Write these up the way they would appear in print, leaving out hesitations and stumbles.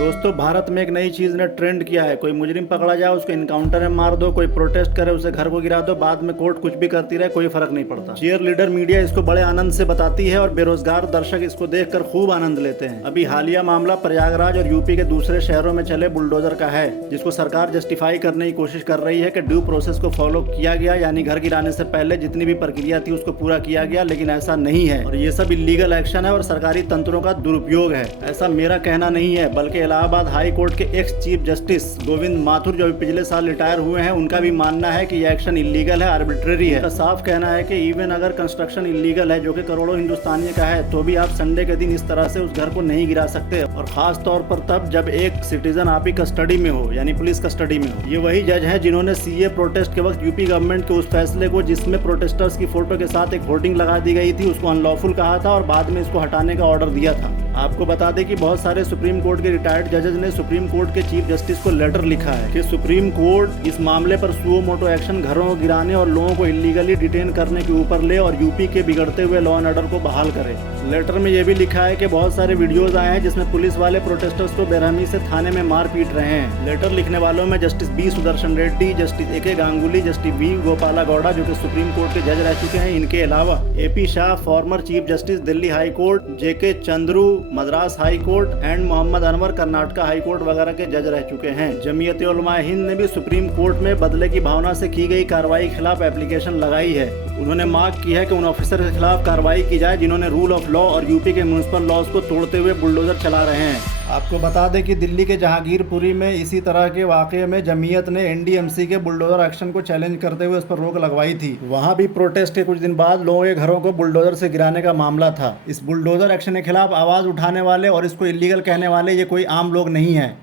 दोस्तों, भारत में एक नई चीज ने ट्रेंड किया है। कोई मुजरिम पकड़ा जाए उसको इनकाउंटर में मार दो, कोई प्रोटेस्ट करे उसे घर को गिरा दो, बाद में कोर्ट कुछ भी करती रहे, कोई फर्क नहीं पड़ता। चीयर लीडर मीडिया इसको बड़े आनंद से बताती है और बेरोजगार दर्शक इसको देखकर खूब आनंद लेते हैं। अभी हालिया मामला प्रयागराज और यूपी के दूसरे शहरों में चले बुलडोजर का है, जिसको सरकार जस्टिफाई करने की कोशिश कर रही है कि ड्यू प्रोसेस को फॉलो किया गया, यानी घर गिराने से पहले जितनी भी प्रक्रिया थी उसको पूरा किया गया, लेकिन ऐसा नहीं है और ये सब इलीगल एक्शन है और सरकारी तंत्रों का दुरुपयोग है। ऐसा मेरा कहना नहीं है, बल्कि इलाहाबाद हाई कोर्ट के ex chief justice Govind Mathur जो पिछले साल रिटायर हुए हैं, उनका भी मानना है कि यह एक्शन इलीगल है, आर्बिट्रेरी है। साफ कहना है कि इवन अगर कंस्ट्रक्शन इलीगल है, जो कि करोड़ों हिंदुस्तानियों का है, तो भी आप संडे के दिन इस तरह से उस घर को नहीं गिरा सकते, और खास तौर पर तब जब एक सिटीजन आप ही कस्टडी में हो, यानी पुलिस कस्टडी में हो। ये वही जज है जिन्होंने सीए प्रोटेस्ट के वक्त यूपी गवर्नमेंट के उस फैसले को, जिसमें प्रोटेस्टर्स की फोटो के साथ एक होर्डिंग लगा दी गई थी, उसको अनलॉफुल कहा था और बाद में इसको हटाने का ऑर्डर दिया था। आपको बता दें कि बहुत सारे सुप्रीम कोर्ट के रिटायर्ड जजेस ने सुप्रीम कोर्ट के चीफ जस्टिस को लेटर लिखा है कि सुप्रीम कोर्ट इस मामले पर सुओ मोटो एक्शन घरों को गिराने और लोगों को इलीगली डिटेन करने के ऊपर ले और यूपी के बिगड़ते हुए लॉ एंड ऑर्डर को बहाल करे। लेटर में यह भी लिखा है कि बहुत सारे वीडियोज आए हैं जिसमें पुलिस वाले प्रोटेस्टर्स को बेरहमी से थाने में मार पीट रहे हैं। लेटर लिखने वालों में justice B Sudarshan Reddy, justice A K Ganguly, justice V Gopala Gowda जो कि सुप्रीम कोर्ट के जज रह चुके हैं, इनके अलावा A P Shah former chief justice Delhi high court, J K Chandru Madras high court and Mohammed Anwar Karnataka high court वगैरह के जज रह चुके हैं। जमीयत उलमा हिंद ने भी सुप्रीम कोर्ट में बदले की भावना से की गई कार्रवाई के खिलाफ एप्लीकेशन लगाई है। उन्होंने मांग की है कि उन ऑफिसर के खिलाफ कार्रवाई की जाए जिन्होंने रूल ऑफ लॉ और यूपी के म्युनिसिपल लॉज को तोड़ते हुए बुलडोजर चला रहे हैं। आपको बता दें कि दिल्ली के जहांगीरपुरी में इसी तरह के वाकये में जमीयत ने एनडीएमसी के बुलडोजर एक्शन को चैलेंज करते हुए उस पर रोक लगवाई थी। वहां भी प्रोटेस्ट के कुछ दिन बाद लोगों के घरों को बुलडोजर से गिराने का मामला था। इस बुलडोजर एक्शन के खिलाफ आवाज उठाने वाले और इसको इलीगल कहने वाले ये कोई आम लोग नहीं है।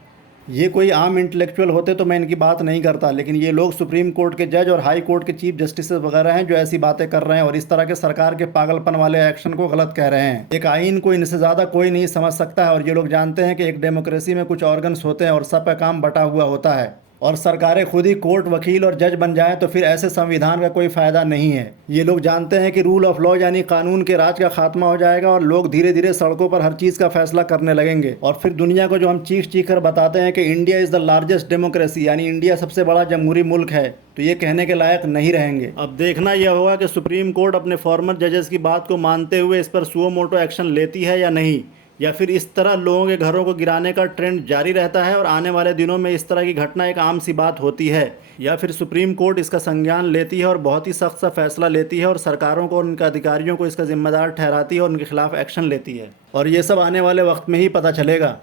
ये कोई आम इंटेलेक्चुअल होते तो मैं इनकी बात नहीं करता, लेकिन ये लोग सुप्रीम कोर्ट के जज और हाई कोर्ट के चीफ जस्टिस वगैरह हैं जो ऐसी बातें कर रहे हैं और इस तरह के सरकार के पागलपन वाले एक्शन को गलत कह रहे हैं। एक आइन को इनसे ज़्यादा कोई नहीं समझ सकता है और ये लोग जानते हैं कि एक डेमोक्रेसी में कुछ ऑर्गन्स होते हैं और सबका काम बटा हुआ होता है, और सरकारें खुद ही कोर्ट वकील और जज बन जाएं तो फिर ऐसे संविधान का कोई फ़ायदा नहीं है। ये लोग जानते हैं कि रूल ऑफ लॉ यानी कानून के राज का खात्मा हो जाएगा और लोग धीरे धीरे सड़कों पर हर चीज़ का फैसला करने लगेंगे, और फिर दुनिया को जो हम चीख कर बताते हैं कि India is the largest democracy, यानी इंडिया सबसे बड़ा जमहूरी मुल्क है, तो ये कहने के लायक नहीं रहेंगे। अब देखना यह होगा कि सुप्रीम कोर्ट अपने फॉर्मर जजेस की बात को मानते हुए इस पर सुओ मोटो एक्शन लेती है या नहीं, या फिर इस तरह लोगों के घरों को गिराने का ट्रेंड जारी रहता है और आने वाले दिनों में इस तरह की घटना एक आम सी बात होती है, या फिर सुप्रीम कोर्ट इसका संज्ञान लेती है और बहुत ही सख्त सा फैसला लेती है और सरकारों को और उनके अधिकारियों को इसका जिम्मेदार ठहराती है और उनके खिलाफ एक्शन लेती है, और ये सब आने वाले वक्त में ही पता चलेगा।